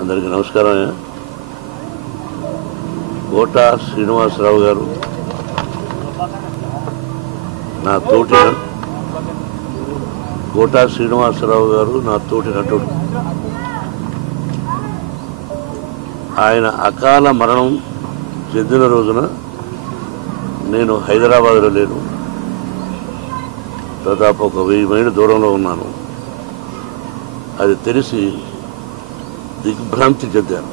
అందరికీ నమస్కారం. కోటా శ్రీనివాసరావు గారు నా తోటి నటుడు. ఆయన అకాల మరణం చెందిన రోజున నేను హైదరాబాద్లో లేను. దాదాపు ఒక 1000 మైళ్ళ దూరంలో ఉన్నాను. అది తెలిసి దిగ్భ్రాంతి చెందాను.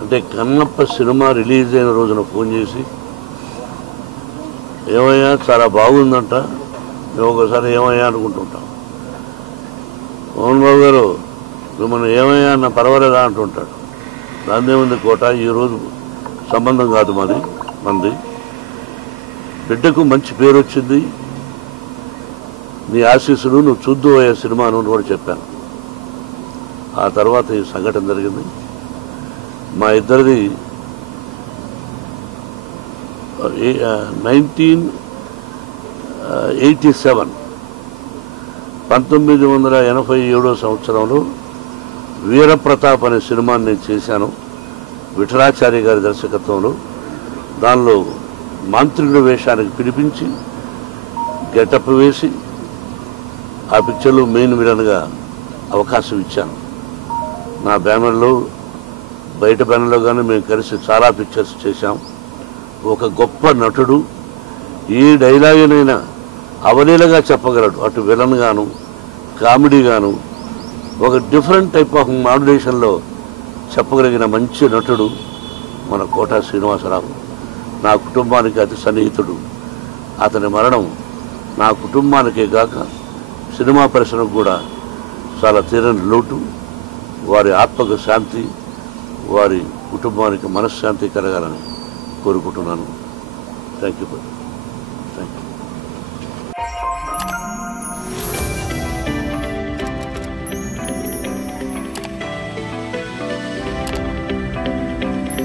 అంటే కన్నప్ప సినిమా రిలీజ్ అయిన రోజున ఫోన్ చేసి, ఏమయ్యా చాలా బాగుందంట, మేము ఒకసారి ఏమయ్యా అనుకుంటుంటాం. మోహన్ బాబు గారు మిమ్మల్ని ఏమయ్యా అన్న పర్వాలేదా అంటుంటాడు. దాన్నేముంది కోట, ఈరోజు సంబంధం కాదు మంది బిడ్డకు మంచి పేరు వచ్చింది, నీ ఆశీస్సులు నువ్వు చూద్దు అయ్యే సినిమా అని కూడా చెప్పాను. ఆ తర్వాత ఈ సంఘటన జరిగింది. మా ఇద్దరిది 1987 సంవత్సరంలో వీరప్రతాప్ అనే సినిమాని నేను చేశాను, విఠలాచార్య గారి దర్శకత్వంలో. దానిలో మాంత్రికుడి వేషానికి పిలిపించి గెటప్ వేసి ఆ పిక్చర్లో మెయిన్ విలన్గా అవకాశం ఇచ్చాను. నా బ్యానర్లో, బయట బ్యానర్లో కానీ మేము కలిసి చాలా పిక్చర్స్ చేశాం. ఒక గొప్ప నటుడు, ఏ డైలాగునైనా అవలీలగా చెప్పగలడు. అటు విలన్ గాను, కామెడీ గాను, ఒక డిఫరెంట్ టైప్ ఆఫ్ మాడ్యులేషన్లో చెప్పగలిగిన మంచి నటుడు మన కోటా శ్రీనివాసరావు. నా కుటుంబానికి అతి సన్నిహితుడు. అతని మరణం నా కుటుంబానికే కాక సినిమా పరిశ్రమకు కూడా చాలా తీరని లోటు. వారి ఆత్మకు శాంతి, వారి కుటుంబానికి మనశ్శాంతి కలగాలని కోరుకుంటున్నాను. Thank you.